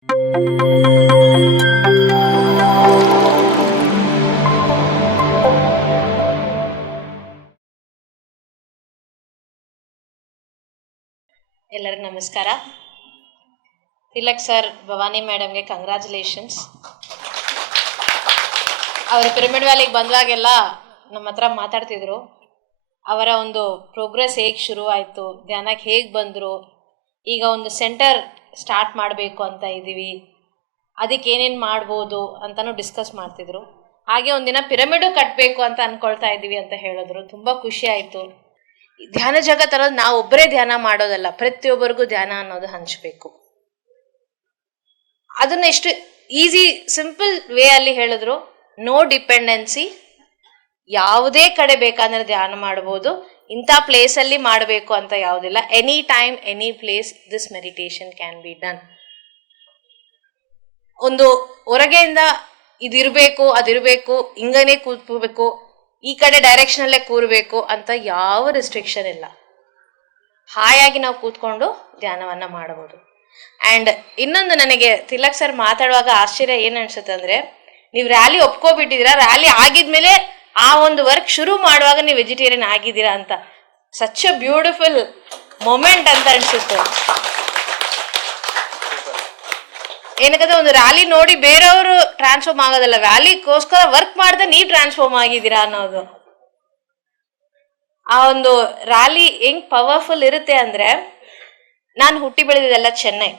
ಎಲ್ಲರಿಗೂ ನಮಸ್ಕಾರ. ತಿಲಕ್ ಸರ್, ಭವಾನಿ ಮೇಡಮ್ಗೆ ಕಂಗ್ರ್ಯಾಚುಲೇಷನ್ಸ್. ಅವರು ಪಿರಮಿಡ್ ವ್ಯಾಲಿಗೆ ಬಂದಾಗೆಲ್ಲ ನಮ್ಮ ಹತ್ರ ಮಾತಾಡ್ತಿದ್ರು. ಅವರ ಒಂದು ಪ್ರೋಗ್ರೆಸ್ ಹೇಗೆ ಶುರುವಾಯಿತು, ಧ್ಯಾನಕ್ಕೆ ಹೇಗೆ ಬಂದರು, ಈಗ ಒಂದು ಸೆಂಟರ್ ಸ್ಟಾರ್ಟ್ ಮಾಡಬೇಕು ಅಂತ ಇದ್ದೀವಿ, ಅದಕ್ಕೆ ಏನೇನು ಮಾಡ್ಬೋದು ಅಂತಲೂ ಡಿಸ್ಕಸ್ ಮಾಡ್ತಿದ್ರು. ಹಾಗೆ ಒಂದಿನ ಪಿರಮಿಡು ಕಟ್ಟಬೇಕು ಅಂತ ಅಂದ್ಕೊಳ್ತಾ ಇದ್ದೀವಿ ಅಂತ ಹೇಳಿದ್ರು. ತುಂಬ ಖುಷಿ ಆಯಿತು. ಧ್ಯಾನ ಜಗತ್ ಅನ್ನೋದು ನಾವು ಒಬ್ಬರೇ ಧ್ಯಾನ ಮಾಡೋದಲ್ಲ, ಪ್ರತಿಯೊಬ್ಬರಿಗೂ ಧ್ಯಾನ ಅನ್ನೋದು ಹಂಚಬೇಕು. ಅದನ್ನ ಎಷ್ಟು ಈಸಿ ಸಿಂಪಲ್ ವೇ ಅಲ್ಲಿ ಹೇಳಿದ್ರು. ನೋ ಡಿಪೆಂಡೆನ್ಸಿ, ಯಾವುದೇ ಕಡೆ ಬೇಕಾದ್ರೆ ಧ್ಯಾನ ಮಾಡ್ಬೋದು, ಇಂಥ ಪ್ಲೇಸಲ್ಲಿ ಮಾಡಬೇಕು ಅಂತ ಯಾವುದಿಲ್ಲ. Any time any place this meditation can be done. ಒಂದು ಹೊರಗೆಯಿಂದ ಇದಿರಬೇಕು ಅದಿರಬೇಕು, ಹಿಂಗನೇ ಕೂತ್ಕೋಬೇಕು, ಈ ಕಡೆ ಡೈರೆಕ್ಷನಲ್ಲೇ ಕೂರಬೇಕು ಅಂತ ಯಾವ ರೆಸ್ಟ್ರಿಕ್ಷನ್ ಇಲ್ಲ. ಹಾಯಾಗಿ ನಾವು ಕೂತ್ಕೊಂಡು ಧ್ಯಾನವನ್ನು ಮಾಡಬಹುದು. ಆ್ಯಂಡ್ ಇನ್ನೊಂದು, ನನಗೆ ತಿಲಕ್ ಸರ್ ಮಾತಾಡುವಾಗ ಆಶ್ಚರ್ಯ ಏನು ಅನ್ಸುತ್ತೆ ಅಂದರೆ, ನೀವು ರ್ಯಾಲಿ ಒಪ್ಕೊಬಿಟ್ಟಿದ್ದೀರಾ, ರ್ಯಾಲಿ ಆಗಿದ್ಮೇಲೆ ಆ ಒಂದು ವರ್ಕ್ ಶುರು ಮಾಡುವಾಗ ನೀವು ವೆಜಿಟೇರಿಯನ್ ಆಗಿದ್ದೀರಾ ಅಂತ. ಸಚ್ ಅ ಬ್ಯೂಟಿಫುಲ್ ಮೊಮೆಂಟ್ ಅಂತ ಅನ್ಸುತ್ತೆ. ಏನಕ್ಕಂದ್ರೆ ಒಂದು ರ್ಯಾಲಿ ನೋಡಿ ಬೇರೆಯವರು ಟ್ರಾನ್ಸ್ಫಾರ್ಮ್ ಆಗೋದಲ್ಲ, ವ್ಯಾಲಿಗೋಸ್ಕರ ವರ್ಕ್ ಮಾಡಿದ್ರೆ ನೀವು ಟ್ರಾನ್ಸ್ಫಾರ್ಮ್ ಆಗಿದ್ದೀರಾ ಅನ್ನೋದು. ಆ ಒಂದು ರ್ಯಾಲಿ ಹೆಂಗ್ ಪವರ್ಫುಲ್ ಇರುತ್ತೆ ಅಂದರೆ, ನಾನು ಹುಟ್ಟಿ ಬೆಳೆದಿದ್ದೆಲ್ಲ ಚೆನ್ನೈ.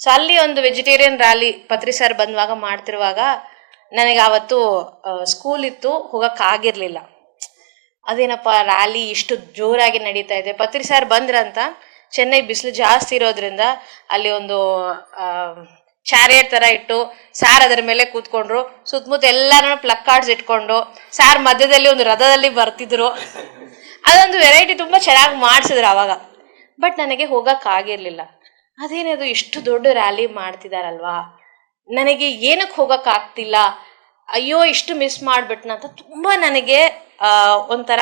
ಸೊ ಅಲ್ಲಿ ಒಂದು ವೆಜಿಟೇರಿಯನ್ ರ್ಯಾಲಿ ಪತ್ರಿ ಸರ್ ಬಂದುವಾಗ ಮಾಡ್ತಿರುವಾಗ, ನನಗೆ ಆವತ್ತು ಸ್ಕೂಲ್ ಇತ್ತು, ಹೋಗೋಕ್ಕಾಗಿರ್ಲಿಲ್ಲ. ಅದೇನಪ್ಪ ರ್ಯಾಲಿ ಇಷ್ಟು ಜೋರಾಗಿ ನಡೀತಾ ಇದೆ, ಪತ್ರಿ ಸರ್ ಬಂದ್ರಂತ. ಚೆನ್ನೈ ಬಿಸಿಲು ಜಾಸ್ತಿ ಇರೋದ್ರಿಂದ ಅಲ್ಲಿ ಒಂದು ಚಾರಿಯಟ್ ಥರ ಇಟ್ಟು ಸಾರ್ ಅದರ ಮೇಲೆ ಕೂತ್ಕೊಂಡ್ರು. ಸುತ್ತಮುತ್ತ ಎಲ್ಲರೂ ಪ್ಲಕ್ ಕಾರ್ಡ್ಸ್ ಇಟ್ಕೊಂಡು ಸಾರ್ ಮಧ್ಯದಲ್ಲಿ ಒಂದು ರಥದಲ್ಲಿ ಬರ್ತಿದ್ರು. ಅದೊಂದು ವೆರೈಟಿ ತುಂಬ ಚೆನ್ನಾಗಿ ಮಾಡಿಸಿದ್ರು ಆವಾಗ. ಬಟ್ ನನಗೆ ಹೋಗೋಕ್ಕಾಗಿರ್ಲಿಲ್ಲ. ಅದೇನದು ಇಷ್ಟು ದೊಡ್ಡ ರ್ಯಾಲಿ ಮಾಡ್ತಿದಾರಲ್ವಾ, ನನಗೆ ಏನಕ್ಕೆ ಹೋಗೋಕ್ಕಾಗ್ತಿಲ್ಲ, ಅಯ್ಯೋ ಇಷ್ಟು ಮಿಸ್ ಮಾಡಿಬಿಟ್ನ ಅಂತ ತುಂಬ ನನಗೆ ಒಂಥರ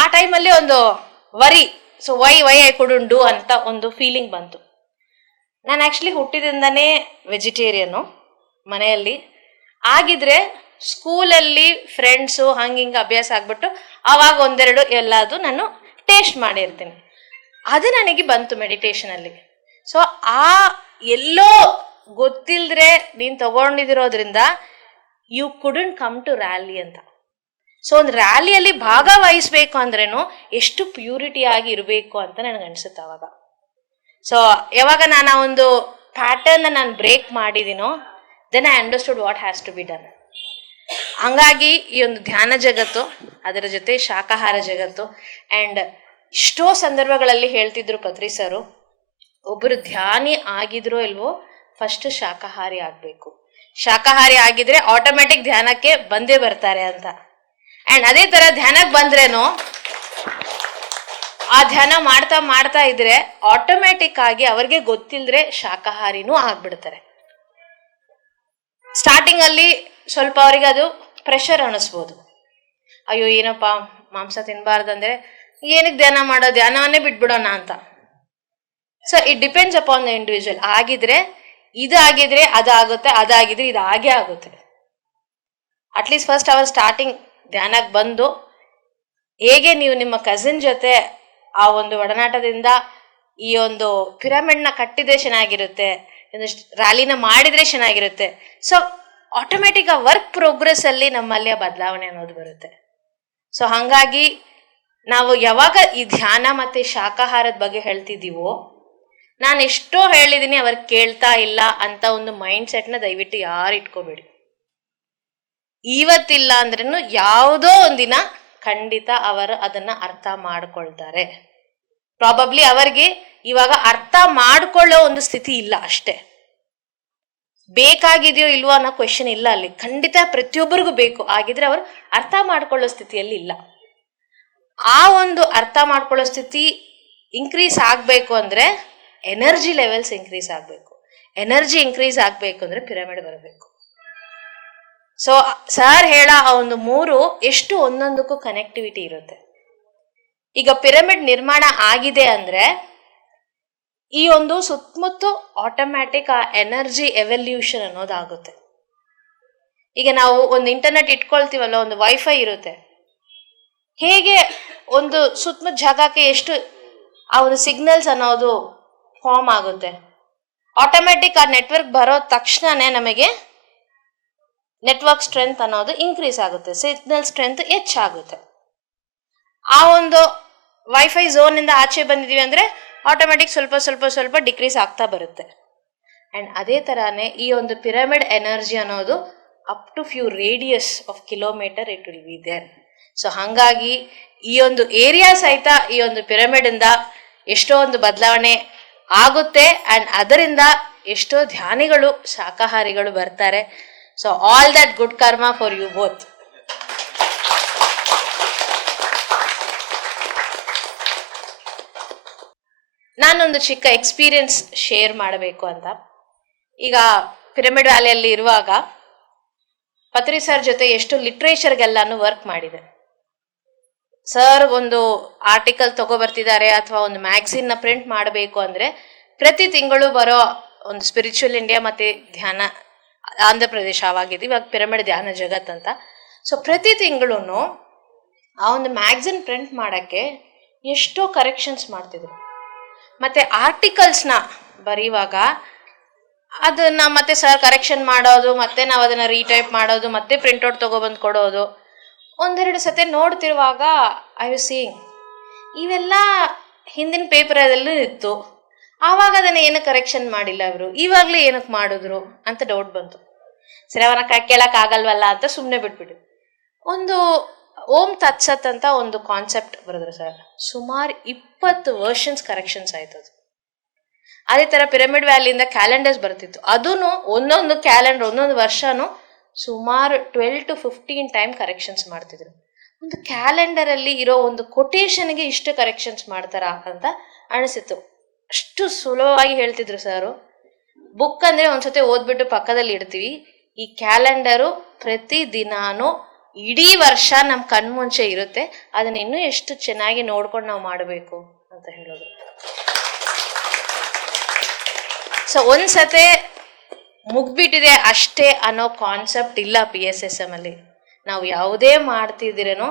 ಆ ಟೈಮಲ್ಲಿ ಒಂದು worry. So why I couldn't do ಅಂತ ಒಂದು ಫೀಲಿಂಗ್ ಬಂತು. ನಾನು ಆ್ಯಕ್ಚುಲಿ ಹುಟ್ಟಿದಿಂದನೇ ವೆಜಿಟೇರಿಯನ್ನು ಮನೆಯಲ್ಲಿ. ಆಗಿದ್ರೆ ಸ್ಕೂಲಲ್ಲಿ ಫ್ರೆಂಡ್ಸು ಹಿಂಗೆ ಅಭ್ಯಾಸ ಆಗ್ಬಿಟ್ಟು ಆವಾಗ ಒಂದೆರಡು ಎಲ್ಲದು ನಾನು ಟೇಸ್ಟ್ ಮಾಡಿರ್ತೀನಿ. ಅದು ನನಗೆ ಬಂತು ಮೆಡಿಟೇಷನಲ್ಲಿ. ಸೊ ಆ ಎಲ್ಲೋ ಗೊತ್ತಿಲ್ಲದ್ರೆ ನೀನು ತಗೊಂಡಿದಿರೋದ್ರಿಂದ you couldn't come to rally ಅಂತ. ಸೊ ಒಂದು ರ್ಯಾಲಿಯಲ್ಲಿ ಭಾಗವಹಿಸ್ಬೇಕು ಅಂದ್ರೇನು ಎಷ್ಟು ಪ್ಯೂರಿಟಿ ಆಗಿ ಇರಬೇಕು ಅಂತ ನನಗೆ ಅನಿಸುತ್ತೆ ಅವಾಗ. ಸೊ ಯಾವಾಗ ನಾನು ಆ ಒಂದು ಪ್ಯಾಟರ್ನ ನಾನು ಬ್ರೇಕ್ ಮಾಡಿದ್ದೀನೋ, then I understood what has to be done. ಹಂಗಾಗಿ ಈ ಒಂದು ಧ್ಯಾನ ಜಗತ್ತು, ಅದರ ಜೊತೆ ಶಾಕಾಹಾರ ಜಗತ್ತು, ಆ್ಯಂಡ್ ಎಷ್ಟೋ ಸಂದರ್ಭಗಳಲ್ಲಿ ಹೇಳ್ತಿದ್ರು ಪತ್ರಿ ಸರು, ಒಬ್ಬರು ಧ್ಯಾನಿ ಆಗಿದ್ರೋ ಇಲ್ವೋ ಫಸ್ಟ್ ಶಾಕಾಹಾರಿ ಆಗಬೇಕು, ಶಾಕಾಹಾರಿ ಆಗಿದ್ರೆ ಆಟೋಮೆಟಿಕ್ ಧ್ಯಾನಕ್ಕೆ ಬಂದೇ ಬರ್ತಾರೆ ಅಂತ. ಆ್ಯಂಡ್ ಅದೇ ಥರ ಧ್ಯಾನಕ್ಕೆ ಬಂದ್ರೇನೋ, ಆ ಧ್ಯಾನ ಮಾಡ್ತಾ ಮಾಡ್ತಾ ಇದ್ರೆ ಆಟೋಮ್ಯಾಟಿಕ್ ಆಗಿ ಅವ್ರಿಗೆ ಗೊತ್ತಿಲ್ಲದ್ರೆ ಶಾಕಾಹಾರಿನೂ ಆಗ್ಬಿಡ್ತಾರೆ. ಸ್ಟಾರ್ಟಿಂಗ್ ಅಲ್ಲಿ ಸ್ವಲ್ಪ ಅವರಿಗೆ ಅದು ಪ್ರೆಷರ್ ಅನಿಸ್ಬೋದು, ಅಯ್ಯೋ ಏನಪ್ಪ ಮಾಂಸ ತಿನ್ನಬಾರ್ದಂದ್ರೆ ಏನಕ್ಕೆ ಧ್ಯಾನ ಮಾಡೋ, ಧ್ಯಾನವನ್ನೇ ಬಿಟ್ಬಿಡೋಣ ಅಂತ. So it depends upon the individual. ಆಗಿದ್ರೆ ಇದಾಗಿದ್ರೆ ಅದಾಗುತ್ತೆ, ಅದಾಗಿದ್ರೆ ಇದು ಆಗೇ ಆಗುತ್ತೆ. ಅಟ್ಲೀಸ್ಟ್ ಫಸ್ಟ್ ಅವರ್ ಸ್ಟಾರ್ಟಿಂಗ್ ಧ್ಯಾನಕ್ಕೆ ಬಂದು ಹೇಗೆ ನೀವು ನಿಮ್ಮ ಕಸಿನ್ ಜೊತೆ ಆ ಒಂದು ಒಡನಾಟದಿಂದ ಈ ಒಂದು ಪಿರಮಿಡ್ನ ಕಟ್ಟಿದ್ರೆ ಚೆನ್ನಾಗಿರುತ್ತೆ, ರ್ಯಾಲಿನ ಮಾಡಿದ್ರೆ ಚೆನ್ನಾಗಿರುತ್ತೆ. ಸೊ ಆಟೋಮೆಟಿಕ್ ಆ ವರ್ಕ್ ಪ್ರೋಗ್ರೆಸ್ ಅಲ್ಲಿ ನಮ್ಮಲ್ಲಿ ಆ ಬದಲಾವಣೆ ಅನ್ನೋದು ಬರುತ್ತೆ. ಸೊ ಹಾಗಾಗಿ ನಾವು ಯಾವಾಗ ಈ ಧ್ಯಾನ ಮತ್ತೆ ಶಾಕಾಹಾರದ ಬಗ್ಗೆ ಹೇಳ್ತಿದ್ದೀವೋ, ನಾನು ಎಷ್ಟೋ ಹೇಳಿದ್ದೀನಿ ಅವ್ರು ಕೇಳ್ತಾ ಇಲ್ಲ ಅಂತ ಒಂದು ಮೈಂಡ್ ಸೆಟ್ನ ದಯವಿಟ್ಟು ಯಾರು ಇಟ್ಕೋಬೇಡಿ. ಇವತ್ತಿಲ್ಲ ಅಂದ್ರೂ ಯಾವುದೋ ಒಂದಿನ ಖಂಡಿತ ಅವರು ಅದನ್ನ ಅರ್ಥ ಮಾಡ್ಕೊಳ್ತಾರೆ. ಪ್ರಾಬಬ್ಲಿ ಅವರಿಗೆ ಇವಾಗ ಅರ್ಥ ಮಾಡ್ಕೊಳ್ಳೋ ಒಂದು ಸ್ಥಿತಿ ಇಲ್ಲ ಅಷ್ಟೇ. ಬೇಕಾಗಿದೆಯೋ ಇಲ್ವೋ ಅನ್ನೋ ಕ್ವೆಶನ್ ಇಲ್ಲ ಅಲ್ಲಿ. ಖಂಡಿತ ಪ್ರತಿಯೊಬ್ಬರಿಗೂ ಬೇಕು, ಆಗಿದ್ರೆ ಅವರು ಅರ್ಥ ಮಾಡ್ಕೊಳ್ಳೋ ಸ್ಥಿತಿಯಲ್ಲಿ ಇಲ್ಲ. ಆ ಒಂದು ಅರ್ಥ ಮಾಡ್ಕೊಳ್ಳೋ ಸ್ಥಿತಿ ಇನ್ಕ್ರೀಸ್ ಆಗಬೇಕು ಅಂದರೆ ಎನರ್ಜಿ ಲೆವೆಲ್ಸ್ ಇನ್ಕ್ರೀಸ್ ಆಗಬೇಕು. ಎನರ್ಜಿ ಇನ್ಕ್ರೀಸ್ ಆಗಬೇಕು ಅಂದರೆ ಪಿರಮಿಡ್ ಬರಬೇಕು. ಸೊ ಸರ್ ಹೇಳ ಆ ಒಂದು ಮೂರು ಎಷ್ಟು ಒಂದೊಂದಕ್ಕೂ ಕನೆಕ್ಟಿವಿಟಿ ಇರುತ್ತೆ. ಈಗ ಪಿರಮಿಡ್ ನಿರ್ಮಾಣ ಆಗಿದೆ ಅಂದರೆ ಈ ಒಂದು ಸುತ್ತಮುತ್ತ ಆಟೋಮ್ಯಾಟಿಕ್ ಆ ಎನರ್ಜಿ ಎವಲ್ಯೂಷನ್ ಅನ್ನೋದಾಗುತ್ತೆ. ಈಗ ನಾವು ಒಂದು ಇಂಟರ್ನೆಟ್ ಇಟ್ಕೊಳ್ತೀವಲ್ಲ, ಒಂದು ವೈಫೈ ಇರುತ್ತೆ, ಹೇಗೆ ಒಂದು ಸುತ್ತಮುತ್ತ ಜಾಗಕ್ಕೆ ಎಷ್ಟು ಆ ಒಂದು ಸಿಗ್ನಲ್ಸ್ ಅನ್ನೋದು ಫಾರ್ಮ್ ಆಗುತ್ತೆ, ಆಟೋಮ್ಯಾಟಿಕ್ ಆ ನೆಟ್ವರ್ಕ್ ಬರೋ ತಕ್ಷಣನೇ ನಮಗೆ ನೆಟ್ವರ್ಕ್ ಸ್ಟ್ರೆಂತ್ ಅನ್ನೋದು ಇನ್ಕ್ರೀಸ್ ಆಗುತ್ತೆ, ಸಿಗ್ನಲ್ ಸ್ಟ್ರೆಂತ್ ಹೆಚ್ಚಾಗುತ್ತೆ. ಆ ಒಂದು ವೈಫೈ ಝೋನಿಂದ ಆಚೆ ಬಂದಿದ್ದೀವಿ ಅಂದರೆ ಆಟೋಮ್ಯಾಟಿಕ್ ಸ್ವಲ್ಪ ಸ್ವಲ್ಪ ಸ್ವಲ್ಪ ಡಿಕ್ರೀಸ್ ಆಗ್ತಾ ಬರುತ್ತೆ. ಆ್ಯಂಡ್ ಅದೇ ಥರನೇ ಈ ಒಂದು ಪಿರಮಿಡ್ ಎನರ್ಜಿ ಅನ್ನೋದು up to few radius of kilometre it will be there. So ಹಾಗಾಗಿ ಈ ಒಂದು ಏರಿಯಾ ಸಹಿತ ಈ ಒಂದು ಪಿರಮಿಡಿಂದ ಎಷ್ಟೋ ಒಂದು ಬದಲಾವಣೆ ಆಗುತ್ತೆ. ಆ್ಯಂಡ್ ಅದರಿಂದ ಎಷ್ಟೋ ಧ್ಯಾನಿಗಳು ಶಾಕಾಹಾರಿಗಳು ಬರ್ತಾರೆ. ಸೊ ಆಲ್ ದಟ್ ಗುಡ್ ಕರ್ಮ ಫಾರ್ ಯು ಬೋತ್. ನಾನೊಂದು ಚಿಕ್ಕ ಎಕ್ಸ್ಪೀರಿಯನ್ಸ್ ಶೇರ್ ಮಾಡಬೇಕು ಅಂತ. ಈಗ ಪಿರಮಿಡ್ ವ್ಯಾಲಿಯಲ್ಲಿ ಇರುವಾಗ ಪತ್ರಿ ಸರ್ ಜೊತೆ ಎಷ್ಟು ಲಿಟ್ರೇಚರ್ಗೆಲ್ಲಾನು ವರ್ಕ್ ಮಾಡಿದೆ. ಸರ್ ಒಂದು ಆರ್ಟಿಕಲ್ ತಗೊಬರ್ತಿದ್ದಾರೆ ಅಥವಾ ಒಂದು ಮ್ಯಾಗ್ಝಿನ್ನ ಪ್ರಿಂಟ್ ಮಾಡಬೇಕು ಅಂದರೆ ಪ್ರತಿ ತಿಂಗಳು ಬರೋ ಒಂದು ಸ್ಪಿರಿಚುವಲ್ ಇಂಡಿಯಾ ಮತ್ತು ಧ್ಯಾನ ಆಂಧ್ರ ಪ್ರದೇಶ ಆವಾಗಿದ್ದು, ಇವಾಗ ಪಿರಮಿಡ್ ಧ್ಯಾನ ಜಗತ್ ಅಂತ. ಸೊ ಪ್ರತಿ ತಿಂಗಳು ಆ ಒಂದು ಮ್ಯಾಗ್ಝಿನ್ ಪ್ರಿಂಟ್ ಮಾಡೋಕ್ಕೆ ಎಷ್ಟೋ ಕರೆಕ್ಷನ್ಸ್ ಮಾಡ್ತಿದ್ರು. ಮತ್ತು ಆರ್ಟಿಕಲ್ಸ್ನ ಬರೆಯುವಾಗ ಅದನ್ನು ಮತ್ತೆ ಸರ್ ಕರೆಕ್ಷನ್ ಮಾಡೋದು, ಮತ್ತೆ ನಾವು ಅದನ್ನು ರೀಟೈಪ್ ಮಾಡೋದು, ಮತ್ತೆ ಪ್ರಿಂಟೌಟ್ ತೊಗೊಬಂದು ಕೊಡೋದು. ಒಂದೆರಡು ಸತಿ ನೋಡ್ತಿರುವಾಗ ಐ ವಾಸ್ ಸೀಯಿಂಗ್ ಇವೆಲ್ಲ ಹಿಂದಿನ ಪೇಪರಲ್ಲೂ ಇತ್ತು, ಆವಾಗ ಅದನ್ನು ಏನಕ್ಕೆ ಕರೆಕ್ಷನ್ ಮಾಡಿಲ್ಲ ಅವರು, ಇವಾಗಲೇ ಏನಕ್ಕೆ ಮಾಡಿದ್ರು ಅಂತ ಡೌಟ್ ಬಂತು. ಸರಿ ಅವನ ಕೇಳೋಕ್ಕಾಗಲ್ವಲ್ಲ ಅಂತ ಸುಮ್ಮನೆ ಬಿಟ್ಬಿಟ್ಟು ಒಂದು ಓಂ ತತ್ಸತ್ ಅಂತ ಒಂದು ಕಾನ್ಸೆಪ್ಟ್ ಬರೆದ್ರು ಸರ್. ಸುಮಾರು 20 ವರ್ಷನ್ಸ್ ಕರೆಕ್ಷನ್ಸ್ ಆಯ್ತು ಅದು. ಅದೇ ಥರ ಪಿರಮಿಡ್ ವ್ಯಾಲಿಯಿಂದ ಕ್ಯಾಲೆಂಡರ್ಸ್ ಬರ್ತಿತ್ತು, ಅದೂ ಒಂದೊಂದು ಕ್ಯಾಲೆಂಡರ್ ಒಂದೊಂದು ವರ್ಷನೂ ಸುಮಾರು 12 to 15 ಟೈಮ್ ಕರೆಕ್ಷನ್ಸ್ ಮಾಡ್ತಿದ್ರು. ಒಂದು ಕ್ಯಾಲೆಂಡರಲ್ಲಿ ಇರೋ ಒಂದು ಕೊಟೇಶನ್ಗೆ ಇಷ್ಟು ಕರೆಕ್ಷನ್ಸ್ ಮಾಡ್ತಾರಾ ಅಂತ ಅನಿಸಿತ್ತು. ಅಷ್ಟು ಸುಲಭವಾಗಿ ಹೇಳ್ತಿದ್ರು ಸರು. ಬುಕ್ ಅಂದರೆ ಒಂದ್ಸತಿ ಓದ್ಬಿಟ್ಟು ಪಕ್ಕದಲ್ಲಿ ಇಡ್ತೀವಿ, ಈ ಕ್ಯಾಲೆಂಡರು ಪ್ರತಿ ದಿನಾನು ಇಡೀ ವರ್ಷ ನಮ್ಮ ಕಣ್ಮುಂಚೆ ಇರುತ್ತೆ, ಅದನ್ನ ಇನ್ನೂ ಎಷ್ಟು ಚೆನ್ನಾಗಿ ನೋಡ್ಕೊಂಡು ನಾವು ಮಾಡಬೇಕು ಅಂತ ಹೇಳೋದು. ಸೊ ಒಂದ್ಸತೆ ಮುಗ್ಬಿಟ್ಟಿದೆ ಅಷ್ಟೇ ಅನ್ನೋ ಕಾನ್ಸೆಪ್ಟ್ ಇಲ್ಲ PSSM ಅಲ್ಲಿ. ನಾವು ಯಾವುದೇ ಮಾಡ್ತಿದ್ದೀರೇನೋ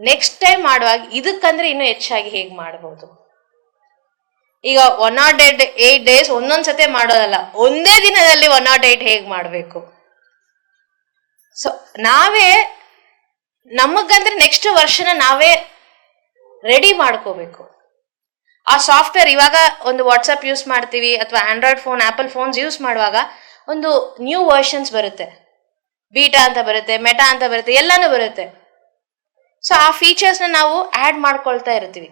ನೆಕ್ಸ್ಟ್ ಟೈಮ್ ಮಾಡುವಾಗ ಇದಕ್ಕಂದ್ರೆ ಇನ್ನೂ ಹೆಚ್ಚಾಗಿ ಹೇಗೆ ಮಾಡ್ಬೋದು. ಈಗ 108 ಡೇಸ್ ಒಂದೊಂದು ಸತಿ ಮಾಡೋದಲ್ಲ, ಒಂದೇ ದಿನದಲ್ಲಿ 108 ಹೇಗೆ ಮಾಡಬೇಕು. ಸೊ ನಾವೇ ನಮಗಂದ್ರೆ ನೆಕ್ಸ್ಟ್ ವರ್ಷನ ನಾವೇ ರೆಡಿ ಮಾಡ್ಕೋಬೇಕು. ಆ ಸಾಫ್ಟ್ವೇರ್ ಇವಾಗ ಒಂದು ವಾಟ್ಸಪ್ ಯೂಸ್ ಮಾಡ್ತೀವಿ ಅಥವಾ Android phone, apple phones use ಮಾಡುವಾಗ ಒಂದು ನ್ಯೂ ವರ್ಷನ್ಸ್ ಬರುತ್ತೆ, ಬೀಟಾ ಅಂತ ಬರುತ್ತೆ, ಮೆಟಾ ಅಂತ ಬರುತ್ತೆ, ಎಲ್ಲನೂ ಬರುತ್ತೆ. ಸೊ ಆ ಫೀಚರ್ಸ್ನ ನಾವು ಆ್ಯಡ್ ಮಾಡ್ಕೊಳ್ತಾ ಇರ್ತೀವಿ.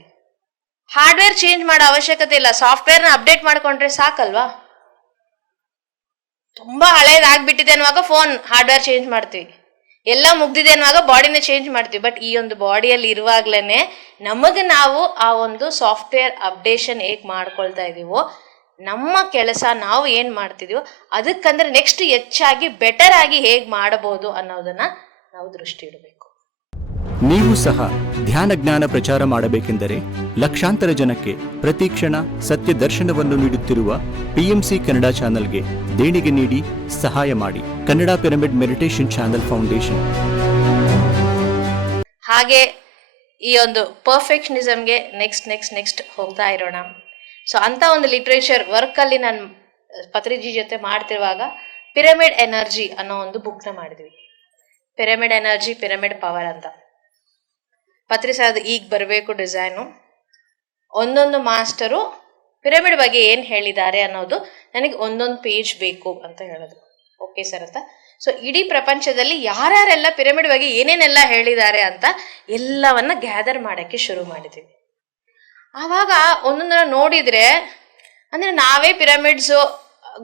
ಹಾರ್ಡ್ವೇರ್ ಚೇಂಜ್ ಮಾಡೋ ಅವಶ್ಯಕತೆ ಇಲ್ಲ, ಸಾಫ್ಟ್ವೇರ್ನ ಅಪ್ಡೇಟ್ ಮಾಡ್ಕೊಂಡ್ರೆ ಸಾಕಲ್ವಾ. ತುಂಬ ಹಳೇದಾಗ್ಬಿಟ್ಟಿದೆ ಅನ್ನುವಾಗ ಫೋನ್ ಹಾರ್ಡ್ವೇರ್ ಚೇಂಜ್ ಮಾಡ್ತೀವಿ, ಎಲ್ಲ ಮುಗ್ದಿದೆ ಅನ್ನುವಾಗ ಬಾಡಿನ ಚೇಂಜ್ ಮಾಡ್ತೀವಿ. ಬಟ್ ಈ ಒಂದು ಬಾಡಿಯಲ್ಲಿ ಇರುವಾಗಲೇ ನಮಗೆ ನಾವು ಆ ಒಂದು ಸಾಫ್ಟ್ವೇರ್ ಅಪ್ಡೇಷನ್ ಹೇಗೆ ಮಾಡ್ಕೊಳ್ತಾ ಇದ್ದೀವೋ, ನಮ್ಮ ಕೆಲಸ ನಾವು ಏನು ಮಾಡ್ತಿದೀವೋ ಅದಕ್ಕಂದ್ರೆ ನೆಕ್ಸ್ಟ್ ಹೆಚ್ಚಾಗಿ ಬೆಟರ್ ಆಗಿ ಹೇಗೆ ಮಾಡಬಹುದು ಅನ್ನೋದನ್ನ ನಾವು ದೃಷ್ಟಿ ಇಡಬೇಕು. ನೀವು ಸಹ ಧ್ಯಾನ ಜ್ಞಾನ ಪ್ರಚಾರ ಮಾಡಬೇಕೆಂದರೆ ಲಕ್ಷಾಂತರ ಜನಕ್ಕೆ ಪ್ರತಿ ಕ್ಷಣ ಸತ್ಯ ದರ್ಶನವನ್ನು ನೀಡುತ್ತಿರುವ PMC ಕನ್ನಡ ಚಾನೆಲ್ಗೆ ದೇಣಿಗೆ ನೀಡಿ ಸಹಾಯ ಮಾಡಿ. Kannada pyramid meditation channel foundation. ಹಾಗೆ ಈ ಒಂದು ಪರ್ಫೆಕ್ಷನಿಸಮ್ಗೆ ನೆಕ್ಸ್ಟ್ ಹೋಗ್ತಾ ಇರೋಣ. ಸೊ ಅಂತ ಒಂದು ಲಿಟ್ರೇಚರ್ ವರ್ಕಲ್ಲಿ ನಾನು ಪತ್ರಿಜಿ ಜೊತೆ ಮಾಡ್ತಿರುವಾಗ ಪಿರಮಿಡ್ ಎನರ್ಜಿ ಅನ್ನೋ ಒಂದು ಬುಕ್ನ ಮಾಡಿದ್ವಿ. ಪಿರಮಿಡ್ ಎನರ್ಜಿ, ಪಿರಮಿಡ್ ಪವರ್ ಅಂತ. ಪತ್ರಿ ಸರ್ ಈಗ ಬರಬೇಕು ಡಿಸೈನು. ಒಂದೊಂದು ಮಾಸ್ಟರು ಪಿರಮಿಡ್ ಬಗ್ಗೆ ಏನು ಹೇಳಿದ್ದಾರೆ ಅನ್ನೋದು ನನಗೆ ಒಂದೊಂದು ಪೇಜ್ ಬೇಕು ಅಂತ ಹೇಳಿದ್ರು. ಓಕೆ ಸರ್ ಅಂತ. ಸೊ ಇಡೀ ಪ್ರಪಂಚದಲ್ಲಿ ಯಾರ್ಯಾರೆಲ್ಲ ಪಿರಮಿಡ್ ಬಗ್ಗೆ ಏನೇನೆಲ್ಲ ಹೇಳಿದ್ದಾರೆ ಅಂತ ಎಲ್ಲವನ್ನ ಗ್ಯಾದರ್ ಮಾಡೋಕ್ಕೆ ಶುರು ಮಾಡಿದ್ವಿ. ಆವಾಗ ಒಂದೊಂದನ್ನ ನೋಡಿದರೆ ಅಂದರೆ ನಾವೇ ಪಿರಮಿಡ್ಸು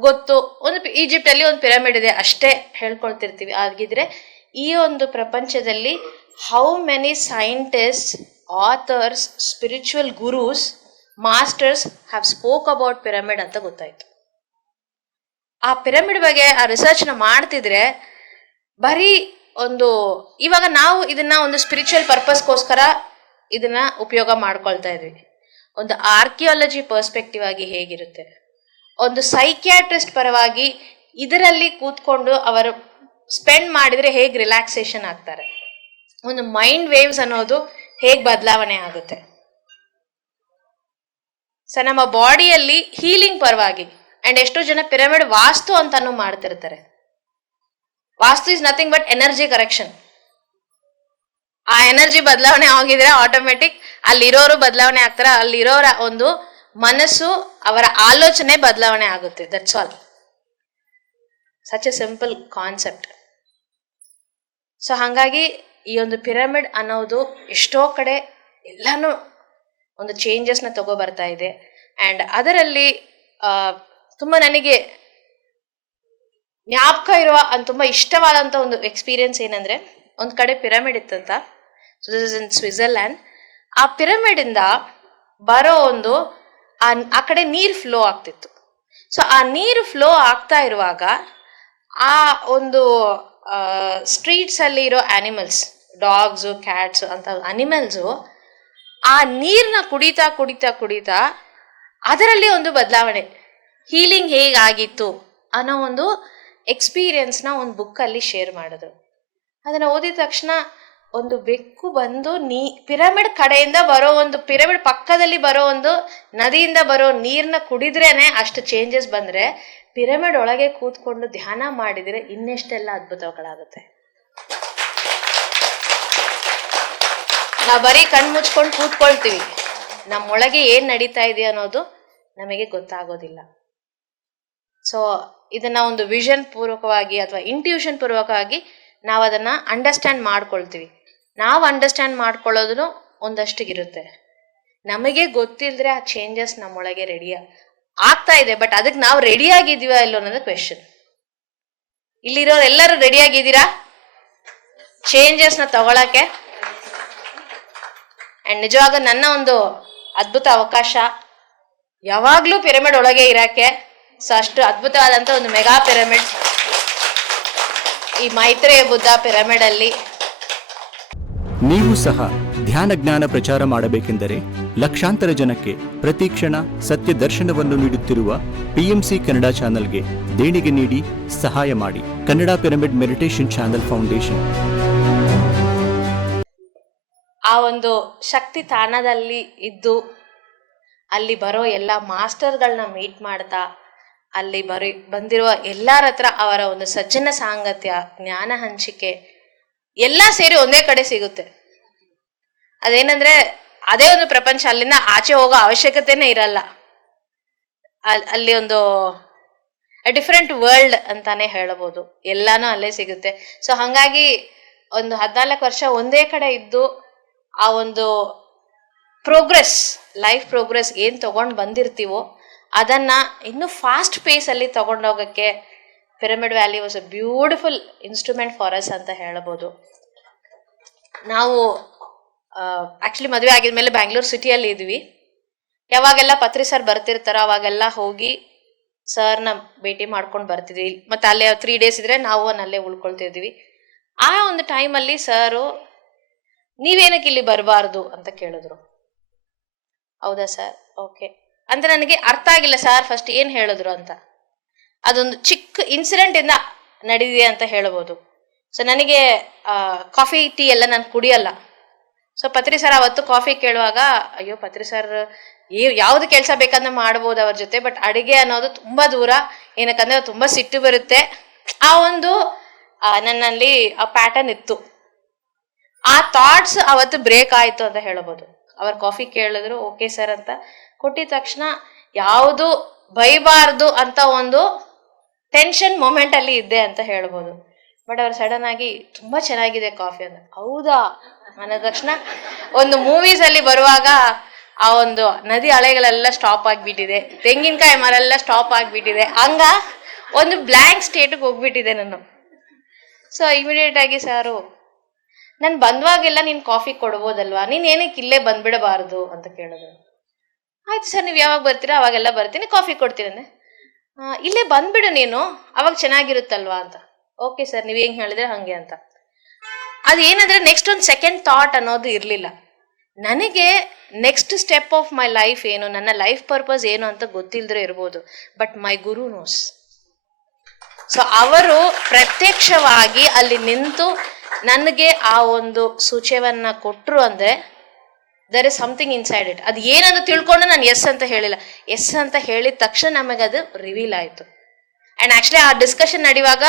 ಗೊತ್ತು, ಒಂದು ಈಜಿಪ್ಟಲ್ಲಿ ಒಂದು ಪಿರಮಿಡ್ ಇದೆ ಅಷ್ಟೇ ಹೇಳ್ಕೊಳ್ತಿರ್ತೀವಿ. ಆಗಿದ್ರೆ ಈ ಒಂದು ಪ್ರಪಂಚದಲ್ಲಿ how many scientist, author's, spiritual ಗುರೂಸ್, masters have spoke about pyramid ಅಂತ ಗೊತ್ತಾಯ್ತು. ಆ ಪಿರಮಿಡ್ ಬಗ್ಗೆ ಆ ರಿಸರ್ಚ್ನ ಮಾಡ್ತಿದ್ರೆ ಬರೀ ಒಂದು ಇವಾಗ ನಾವು ಇದನ್ನ ಒಂದು ಸ್ಪಿರಿಚುವಲ್ ಪರ್ಪಸ್ಗೋಸ್ಕರ ಇದನ್ನ ಉಪಯೋಗ ಮಾಡ್ಕೊಳ್ತಾ ಇದ್ವಿ. ಒಂದು ಆರ್ಕಿಯಾಲಜಿ ಪರ್ಸ್ಪೆಕ್ಟಿವ್ ಆಗಿ ಹೇಗಿರುತ್ತೆ, ಒಂದು ಸೈಕ್ಯಾಟ್ರಿಸ್ಟ್ ಪರವಾಗಿ ಇದರಲ್ಲಿ ಕೂತ್ಕೊಂಡು ಅವರು ಸ್ಪೆಂಡ್ ಮಾಡಿದ್ರೆ ಹೇಗೆ ರಿಲ್ಯಾಕ್ಸೇಷನ್ ಆಗ್ತಾರೆ, ಒಂದು ಮೈಂಡ್ ವೇವ್ಸ್ ಅನ್ನೋದು ಹೇಗೆ ಬದಲಾವಣೆ ಆಗುತ್ತೆ. ಸೊ ನಮ್ಮ ಬಾಡಿಯಲ್ಲಿ ಹೀಲಿಂಗ್ ಪರವಾಗಿ ಅಂಡ್ ಎಷ್ಟೋ ಜನ ಪಿರಮಿಡ್ ವಾಸ್ತು ಅಂತಾನು ಮಾಡ್ತಿರ್ತಾರೆ. Vastu is nothing but energy correction. ಆ ಎನರ್ಜಿ ಬದಲಾವಣೆ ಆಗಿದ್ರೆ ಆಟೋಮೆಟಿಕ್ ಅಲ್ಲಿರೋರು ಬದಲಾವಣೆ ಆಗ್ತಾರೆ, ಅಲ್ಲಿರೋರ ಒಂದು ಮನಸ್ಸು, ಅವರ ಆಲೋಚನೆ ಬದಲಾವಣೆ ಆಗುತ್ತೆ. That's all. Such A simple concept. So ಹಾಗಾಗಿ ಈ ಒಂದು ಪಿರಮಿಡ್ ಅನ್ನೋದು ಎಷ್ಟೋ ಕಡೆ ಎಲ್ಲಾನು ಒಂದು ಚೇಂಜಸ್ನ ತಗೋ ಬರ್ತಾ ಇದೆ. ಆ್ಯಂಡ್ ಅದರಲ್ಲಿ ತುಂಬ ನನಗೆ ಜ್ಞಾಪಕ ಇರುವ ತುಂಬ ಇಷ್ಟವಾದಂಥ ಒಂದು ಎಕ್ಸ್ಪೀರಿಯನ್ಸ್ ಏನಂದರೆ, ಒಂದು ಕಡೆ ಪಿರಮಿಡ್ ಇತ್ತಂತ, so this is in Switzerland. ಆ ಪಿರಮಿಡಿಂದ ಬರೋ ಒಂದು ಆ ಕಡೆ ನೀರು ಫ್ಲೋ ಆಗ್ತಿತ್ತು. ಸೊ ಆ ನೀರು ಫ್ಲೋ ಆಗ್ತಾ ಇರುವಾಗ ಆ ಒಂದು ಸ್ಟ್ರೀಟ್ಸಲ್ಲಿ ಇರೋ ಆ್ಯನಿಮಲ್ಸ್, ಡಾಗ್ಸು, ಕ್ಯಾಟ್ಸು ಅಂತ ಅನಿಮಲ್ಸು ಆ ನೀರನ್ನ ಕುಡಿತಾ ಕುಡಿತಾ ಕುಡಿತಾ ಅದರಲ್ಲಿ ಒಂದು ಬದಲಾವಣೆ, ಹೀಲಿಂಗ್ ಹೇಗಾಗಿತ್ತು ಅನ್ನೋ ಒಂದು ಎಕ್ಸ್ಪೀರಿಯನ್ಸ್ನ ಒಂದು ಬುಕ್ಕಲ್ಲಿ ಶೇರ್ ಮಾಡಿದ್ರು. ಅದನ್ನು ಓದಿದ ತಕ್ಷಣ ಒಂದು ಬೆಕ್ಕು ಬಂದು ಪಿರಮಿಡ್ ಕಡೆಯಿಂದ ಬರೋ ಒಂದು ಪಿರಮಿಡ್ ಪಕ್ಕದಲ್ಲಿ ಬರೋ ಒಂದು ನದಿಯಿಂದ ಬರೋ ನೀರನ್ನ ಕುಡಿದ್ರೇನೆ ಅಷ್ಟು ಚೇಂಜಸ್ ಬಂದರೆ, ಪಿರಮಿಡ್ ಒಳಗೆ ಕೂತ್ಕೊಂಡು ಧ್ಯಾನ ಮಾಡಿದರೆ ಇನ್ನೆಷ್ಟೆಲ್ಲ ಅದ್ಭುತಗಳಾಗುತ್ತೆ. ನಾವು ಬರೀ ಕಣ್ಣು ಮುಚ್ಕೊಂಡು ಕೂತ್ಕೊಳ್ತೀವಿ, ನಮ್ಮೊಳಗೆ ಏನು ನಡೀತಾ ಇದೆ ಅನ್ನೋದು ನಮಗೆ ಗೊತ್ತಾಗೋದಿಲ್ಲ. ಸೊ ಇದನ್ನ ಒಂದು ವಿಷನ್ ಪೂರ್ವಕವಾಗಿ ಅಥವಾ ಇಂಟ್ಯೂಷನ್ ಪೂರ್ವಕವಾಗಿ ನಾವು ಅದನ್ನು ಅಂಡರ್ಸ್ಟ್ಯಾಂಡ್ ಮಾಡ್ಕೊಳ್ತೀವಿ. ನಾವು ಅಂಡರ್ಸ್ಟ್ಯಾಂಡ್ ಮಾಡ್ಕೊಳ್ಳೋದು ಒಂದಷ್ಟಿಗಿರುತ್ತೆ, ನಮಗೆ ಗೊತ್ತಿಲ್ಲದ್ರೆ ಆ ಚೇಂಜಸ್ ನಮ್ಮೊಳಗೆ ರೆಡಿ ಆಗ್ತಾ ಇದೆ. ಬಟ್ ಅದಕ್ಕೆ ನಾವು ರೆಡಿ ಆಗಿದ್ದೀವಾ ಇಲ್ಲೋ ಅನ್ನೋದು ಕ್ವೆಶನ್. ಇಲ್ಲಿರೋರು ಎಲ್ಲರೂ ರೆಡಿ ಆಗಿದ್ದೀರಾ ಚೇಂಜಸ್ನ ತಗೊಳಕ್ಕೆ? ಆ್ಯಂಡ್ ನಿಜವಾಗ ನನ್ನ ಒಂದು ಅದ್ಭುತ ಅವಕಾಶ ಯಾವಾಗಲೂ ಪಿರಮಿಡ್ ಒಳಗೆ ಇರೋಕ್ಕೆ. ಸೊ ಅಷ್ಟು ಅದ್ಭುತವಾದಂಥ ಒಂದು ಮೆಗಾ ಪಿರಮಿಡ್ ಈ ಮೈತ್ರೇಯ ಬುದ್ಧ ಪಿರಮಿಡಲ್ಲಿ. ನೀವು ಸಹ ಧ್ಯಾನ ಜ್ಞಾನ ಪ್ರಚಾರ ಮಾಡಬೇಕೆಂದರೆ ಲಕ್ಷಾಂತರ ಜನಕ್ಕೆ ಪ್ರತಿಕ್ಷಣ ಸತ್ಯ ದರ್ಶನವನ್ನು ನೀಡುತ್ತಿರುವ ಪಿಎಂಸಿ ಕನ್ನಡ ಚಾನಲ್ಗೆ ದೇಣಿಗೆ ನೀಡಿ ಸಹಾಯ ಮಾಡಿ. Kannada pyramid meditation channel foundation. ಆ ಒಂದು ಶಕ್ತಿ ತಾಣದಲ್ಲಿ ಇದ್ದು ಅಲ್ಲಿ ಬರೋ ಎಲ್ಲ ಮಾಸ್ಟರ್ಗಳನ್ನ ಮೀಟ್ ಮಾಡ್ತಾ, ಅಲ್ಲಿ ಬಂದಿರುವ ಎಲ್ಲರ ಹತ್ರ ಅವರ ಒಂದು ಸಜ್ಜನ ಸಾಂಗತ್ಯ, ಜ್ಞಾನ ಹಂಚಿಕೆ ಎಲ್ಲ ಸೇರಿ ಒಂದೇ ಕಡೆ ಸಿಗುತ್ತೆ. ಅದೇನಂದ್ರೆ ಅದೇ ಒಂದು ಪ್ರಪಂಚ, ಅಲ್ಲಿಂದ ಆಚೆ ಹೋಗೋ ಅವಶ್ಯಕತೆನೇ ಇರಲ್ಲ. ಅಲ್ಲಿ ಒಂದು ಡಿಫ್ರೆಂಟ್ ವರ್ಲ್ಡ್ ಅಂತಾನೆ ಹೇಳಬಹುದು, ಎಲ್ಲಾನು ಅಲ್ಲೇ ಸಿಗುತ್ತೆ. ಸೊ ಹಾಗಾಗಿ ಒಂದು 14 ವರ್ಷ ಒಂದೇ ಕಡೆ ಇದ್ದು ಆ ಒಂದು ಪ್ರೋಗ್ರೆಸ್, ಲೈಫ್ ಪ್ರೋಗ್ರೆಸ್ ಏನು ತಗೊಂಡು ಬಂದಿರ್ತೀವೋ ಅದನ್ನ ಇನ್ನೂ ಫಾಸ್ಟ್ ಪೇಸಲ್ಲಿ ತಗೊಂಡೋಗಕ್ಕೆ pyramid valley was a beautiful instrument for us ಅಂತ ಹೇಳ್ಬೋದು. ನಾವು ಆ್ಯಕ್ಚುಲಿ ಮದುವೆ ಆಗಿದ್ಮೇಲೆ ಬ್ಯಾಂಗ್ಳೂರು ಸಿಟಿಯಲ್ಲಿ ಇದ್ವಿ. ಯಾವಾಗೆಲ್ಲ ಪತ್ರಿ ಸರ್ ಬರ್ತಿರ್ತಾರೋ ಅವಾಗೆಲ್ಲ ಹೋಗಿ ಸರ್ನ ಭೇಟಿ ಮಾಡ್ಕೊಂಡು ಬರ್ತಿದ್ವಿ. ಮತ್ತು ಅಲ್ಲೇ 3 days ಇದ್ರೆ ನಾವು ಅಲ್ಲೇ ಉಳ್ಕೊಳ್ತಿದ್ವಿ. ಆ ಒಂದು ಟೈಮಲ್ಲಿ ಸರು ನೀವೇನಕ್ಕೆ ಇಲ್ಲಿ ಬರಬಾರ್ದು ಅಂತ ಕೇಳಿದ್ರು. ಹೌದಾ ಸರ್, ಓಕೆ ಅಂತ. ನನಗೆ ಅರ್ಥ ಆಗಿಲ್ಲ ಸರ್ ಫಸ್ಟ್ ಏನು ಹೇಳಿದ್ರು ಅಂತ. ಅದೊಂದು ಚಿಕ್ಕ ಇನ್ಸಿಡೆಂಟಿಂದ ನಡೆದಿದೆ ಅಂತ ಹೇಳ್ಬೋದು. ಸೊ ನನಗೆ ಕಾಫಿ ಟೀ ಎಲ್ಲ ನಾನು ಕುಡಿಯಲ್ಲ. ಸೊ ಪತ್ರಿ ಸರ್ ಅವತ್ತು ಕಾಫಿ ಕೇಳುವಾಗ, ಅಯ್ಯೋ ಪತ್ರಿ ಸರ್ ಯಾವುದು ಕೆಲಸ ಬೇಕಂದ್ರೆ ಮಾಡ್ಬೋದು ಅವ್ರ ಜೊತೆ, ಬಟ್ ಅಡುಗೆ ಅನ್ನೋದು ತುಂಬ ದೂರ, ಏನಕ್ಕಂದ್ರೆ ತುಂಬ ಸಿಟ್ಟು ಬರುತ್ತೆ. ಆ ಒಂದು ನನ್ನಲ್ಲಿ ಆ ಪ್ಯಾಟರ್ನ್ ಇತ್ತು. ಆ ಥಾಟ್ಸ್ ಅವತ್ತು ಬ್ರೇಕ್ ಆಯಿತು ಅಂತ ಹೇಳ್ಬೋದು. ಅವ್ರು ಕಾಫಿ ಕೇಳಿದ್ರು, ಓಕೆ ಸರ್ ಅಂತ ಕೊಟ್ಟಿದ ತಕ್ಷಣ ಯಾವುದು ಬೈಬಾರ್ದು ಅಂತ ಒಂದು ಟೆನ್ಷನ್ ಮೊಮೆಂಟಲ್ಲಿ ಇದ್ದೆ ಅಂತ ಹೇಳ್ಬೋದು. ಬಟ್ ಅವ್ರು ಸಡನ್ ಆಗಿ ತುಂಬ ಚೆನ್ನಾಗಿದೆ ಕಾಫಿ ಅಂತ. ಹೌದಾ ಅನ್ನೋ ತಕ್ಷಣ ಒಂದು ಮೂವೀಸಲ್ಲಿ ಬರುವಾಗ ಆ ಒಂದು ನದಿ ಅಲೆಗಳೆಲ್ಲ ಸ್ಟಾಪ್ ಆಗಿಬಿಟ್ಟಿದೆ, ತೆಂಗಿನಕಾಯಿ ಮರ ಎಲ್ಲ ಸ್ಟಾಪ್ ಆಗಿಬಿಟ್ಟಿದೆ, ಹಂಗ ಒಂದು ಬ್ಲ್ಯಾಂಕ್ ಸ್ಟೇಟಿಗೆ ಹೋಗ್ಬಿಟ್ಟಿದೆ ನಾನು. ಸೊ ಇಮಿಡಿಯೇಟ್ ಆಗಿ ಸಾರು, ನಾನು ಬಂದವಾಗೆಲ್ಲ ನೀನು ಕಾಫಿ ಕೊಡ್ಬೋದಲ್ವಾ, ನೀನು ಏನಕ್ಕೆ ಇಲ್ಲೇ ಬಂದ್ಬಿಡಬಾರ್ದು ಅಂತ ಕೇಳಿದ್ರು. ಆಯ್ತು ಸರ್, ನೀವು ಯಾವಾಗ ಬರ್ತೀರಾ ಅವಾಗೆಲ್ಲ ಬರ್ತೀನಿ, ಕಾಫಿ ಕೊಡ್ತೀನಿ ಅಂದೆ. ಇಲ್ಲೇ ಬಂದ್ಬಿಡು ನೀನು, ಅವಾಗ ಚೆನ್ನಾಗಿರುತ್ತಲ್ವಾ ಅಂತ. ಓಕೆ ಸರ್, ನೀವು ಹೆಂಗೆ ಹೇಳಿದ್ರೆ ಹಾಗೆ ಅಂತ. ಅದೇನಂದ್ರೆ ನೆಕ್ಸ್ಟ್ ಒಂದು ಸೆಕೆಂಡ್ ಥಾಟ್ ಅನ್ನೋದು ಇರಲಿಲ್ಲ. ನನಗೆ next step of my life ಏನು, ನನ್ನ ಲೈಫ್ ಪರ್ಪಸ್ ಏನು ಅಂತ ಗೊತ್ತಿಲ್ಲದ್ರೆ ಇರ್ಬೋದು, but my guru knows. So ಅವರು ಪ್ರತ್ಯಕ್ಷವಾಗಿ ಅಲ್ಲಿ ನಿಂತು ನನಗೆ ಆ ಒಂದು ಸೂಚ್ಯವನ್ನ ಕೊಟ್ಟರು ಅಂದರೆ there is something inside it. ಅದು ಏನಂತ ತಿಳ್ಕೊಂಡು ನಾನು ಎಸ್ ಅಂತ ಹೇಳಿಲ್ಲ. ಎಸ್ ಅಂತ ಹೇಳಿದ ತಕ್ಷಣ ನಮಗೆ ಅದು ರಿವೀಲ್ ಆಯಿತು. ಆ್ಯಂಡ್ ಆ್ಯಕ್ಚುಲಿ ಆ ಡಿಸ್ಕಷನ್ ನಡೆಯುವಾಗ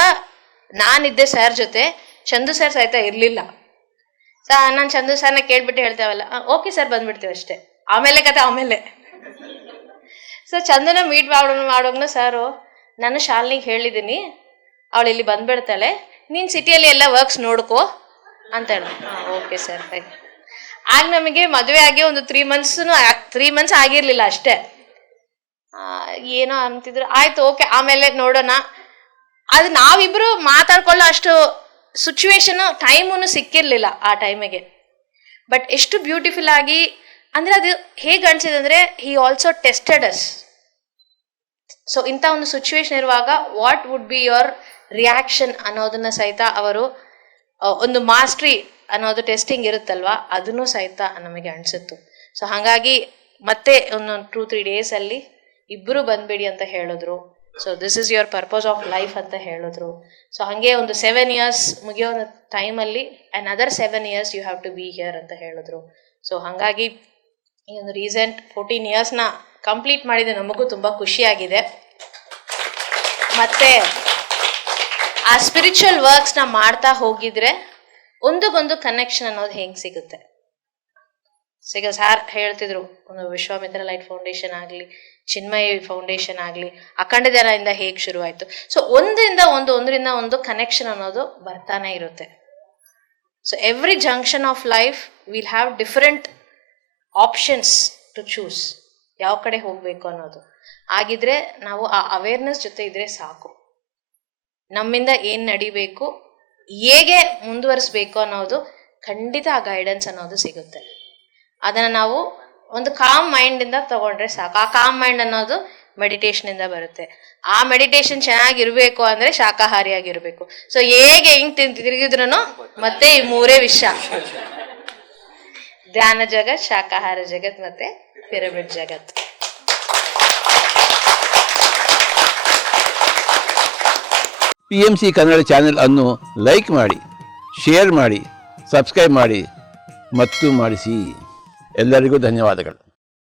ನಾನಿದ್ದೆ ಸರ್ ಜೊತೆ, ಚಂದು ಸರ್ ಸಹಿತ ಇರಲಿಲ್ಲ. ನಾನು ಚಂದು ಸರ್ನ ಕೇಳ್ಬಿಟ್ಟು ಹೇಳ್ತೇವಲ್ಲ, ಓಕೆ ಸರ್ ಬಂದ್ಬಿಡ್ತೀವಿ ಅಷ್ಟೇ, ಆಮೇಲೆ ಕತೆ ಆಮೇಲೆ. ಸೊ ಚಂದನ ಮೀಟ್ ಮಾಡೋಗ್ನ ಸರು, ನಾನು ಶಾಲಿನಿಗೆ ಹೇಳಿದ್ದೀನಿ, ಅವಳು ಇಲ್ಲಿ ಬಂದ್ಬಿಡ್ತಾಳೆ, ನೀನು ಸಿಟಿಯಲ್ಲಿ ಎಲ್ಲ ವರ್ಕ್ಸ್ ನೋಡ್ಕೋ ಅಂತ ಹೇಳಿದೆ. Okay sir fine. ಆಗ ನಮಗೆ ಮದುವೆ ಆಗಿ ಒಂದು 3 ಮಂತ್ಸ್ ಆಗಿರಲಿಲ್ಲ ಅಷ್ಟೇ. ಏನೋ ಅಂತಿದ್ರು, ಆಯ್ತು ಓಕೆ ಆಮೇಲೆ ನೋಡೋಣ. ಅದು ನಾವಿಬ್ರು ಮಾತಾಡ್ಕೊಳ್ಳೋ ಅಷ್ಟು ಸಿಚುವೇಶನ್ ಟೈಮೂ ಸಿಕ್ಕಿರ್ಲಿಲ್ಲ ಆ ಟೈಮಿಗೆ. ಬಟ್ ಎಷ್ಟು ಬ್ಯೂಟಿಫುಲ್ ಆಗಿ ಅಂದರೆ ಅದು ಹೇಗೆ ಅನಿಸಿದೆ ಅಂದರೆ he also tested us. So ಇಂಥ ಒಂದು ಸಿಚುವೇಶನ್ ಇರುವಾಗ what would be your reaction ಅನ್ನೋದನ್ನ ಸಹಿತ ಅವರು ಒಂದು ಮಾಸ್ಟ್ರಿ ಅನ್ನೋದು ಟೆಸ್ಟಿಂಗ್ ಇರುತ್ತಲ್ವಾ, ಅದನ್ನು ಸಹಿತ ನಮಗೆ ಅನಿಸಿತ್ತು. ಸೊ ಹಾಗಾಗಿ ಮತ್ತೆ ಒಂದು 2-3 ಡೇಸಲ್ಲಿ ಇಬ್ಬರು ಬಂದ್ಬಿಡಿ ಅಂತ ಹೇಳಿದ್ರು. So this is your purpose of life ಅಂತ ಹೇಳಿದ್ರು. ಸೊ ಹಾಗೆ ಒಂದು 7 years ಮುಗಿಯೋ ಒಂದು ಟೈಮಲ್ಲಿ another 7 years you have to be here ಅಂತ ಹೇಳಿದ್ರು. ಸೊ ಹಾಗಾಗಿ ಈ ಒಂದು ರೀಸೆಂಟ್ 14 yearsನ ಕಂಪ್ಲೀಟ್ ಮಾಡಿದೆ, ನಮಗೂ ತುಂಬ ಖುಷಿಯಾಗಿದೆ. ಮತ್ತು ಆ ಸ್ಪಿರಿಚುವಲ್ ವರ್ಕ್ಸ್ನ ಮಾಡ್ತಾ ಹೋಗಿದ್ರೆ ಒಂದಕ್ಕೊಂದು ಕನೆಕ್ಷನ್ ಅನ್ನೋದು ಹೆಂಗೆ ಸಿಗುತ್ತೆ. ಸಾರ್ ಹೇಳ್ತಿದ್ರು, ಒಂದು ವಿಶ್ವಾಮಿತ್ರ ಲೈಟ್ ಫೌಂಡೇಶನ್ ಆಗಲಿ, ಚಿನ್ಮಯ ಫೌಂಡೇಶನ್ ಆಗಲಿ, ಅಖಂಡ ಧ್ಯಾನದಿಂದ ಹೇಗೆ ಶುರುವಾಯಿತು. ಸೊ ಒಂದರಿಂದ ಒಂದು ಕನೆಕ್ಷನ್ ಅನ್ನೋದು ಬರ್ತಾನೆ ಇರುತ್ತೆ. So every junction of life will have different options to choose, ಯಾವ ಕಡೆ ಹೋಗಬೇಕು ಅನ್ನೋದು. ಆಗಿದ್ರೆ ನಾವು ಆ ಅವೇರ್ನೆಸ್ ಜೊತೆ ಇದ್ರೆ ಸಾಕು. ನಮ್ಮಿಂದ ಏನು ನಡಿಬೇಕು, ಹೇಗೆ ಮುಂದುವರಿಸ್ಬೇಕು ಅನ್ನೋದು ಖಂಡಿತ ಆ ಗೈಡೆನ್ಸ್ ಅನ್ನೋದು ಸಿಗುತ್ತೆ. ಅದನ್ನು ನಾವು ಒಂದು ಕಾಮ್ ಮೈಂಡಿಂದ ತಗೊಂಡ್ರೆ ಸಾಕು. ಆ ಕಾಮ್ ಮೈಂಡ್ ಅನ್ನೋದು ಮೆಡಿಟೇಷನಿಂದ ಬರುತ್ತೆ. ಆ ಮೆಡಿಟೇಷನ್ ಚೆನ್ನಾಗಿರ್ಬೇಕು ಅಂದರೆ ಶಾಕಾಹಾರಿಯಾಗಿರ್ಬೇಕು. ಸೊ ಹೇಗೆ ಹಿಂಗೆ ತಿರುಗಿದ್ರು ಮತ್ತೆ ಈ 3 ವಿಷಯ: ಧ್ಯಾನ ಜಗತ್, ಶಾಕಾಹಾರ ಜಗತ್ ಮತ್ತೆ ಪಿರಮಿಡ್ ಜಗತ್. PMC ಕನ್ನಡ ಚಾನೆಲ್ ಅನ್ನು ಲೈಕ್ ಮಾಡಿ, ಶೇರ್ ಮಾಡಿ, ಸಬ್ಸ್ಕ್ರೈಬ್ ಮಾಡಿ ಮತ್ತು ಮಾಡಿಸಿ. ಎಲ್ಲರಿಗೂ ಧನ್ಯವಾದಗಳು.